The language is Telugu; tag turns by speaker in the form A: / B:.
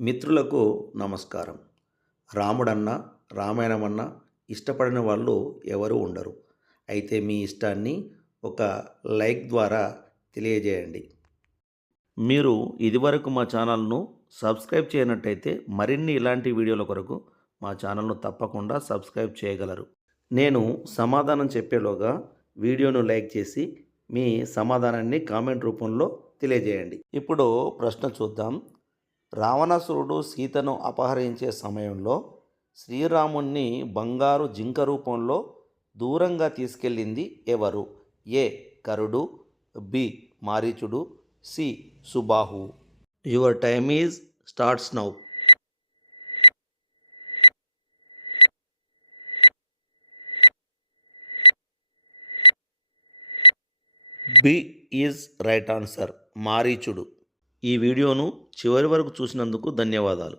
A: మిత్రులకు నమస్కారం. రాముడన్న రామాయణమన్న ఇష్టపడిన వాళ్ళు ఎవరు ఉండరు. అయితే మీ ఇష్టాన్ని ఒక లైక్ ద్వారా తెలియజేయండి. మీరు ఇదివరకు మా ఛానల్ను సబ్స్క్రైబ్ చేయనట్టయితే మరిన్ని ఇలాంటి వీడియోల కొరకు మా ఛానల్ను తప్పకుండా సబ్స్క్రైబ్ చేయగలరు. నేను సమాధానం చెప్పేలోగా వీడియోను లైక్ చేసి మీ సమాధానాన్ని కామెంట్ రూపంలో తెలియజేయండి. ఇప్పుడు ప్రశ్న చూద్దాం. రావణాసురుడు సీతను అపహరించే సమయంలో శ్రీరాముణ్ణి బంగారు జింక రూపంలో దూరంగా తీసుకెళ్ళింది ఎవరు? ఏ. కరుడు బి. మారీచుడు C. Subahu. Your time is starts now. B is right answer మారీచుడు. ఈ వీడియోను చివరి వరకు చూసినందుకు ధన్యవాదాలు.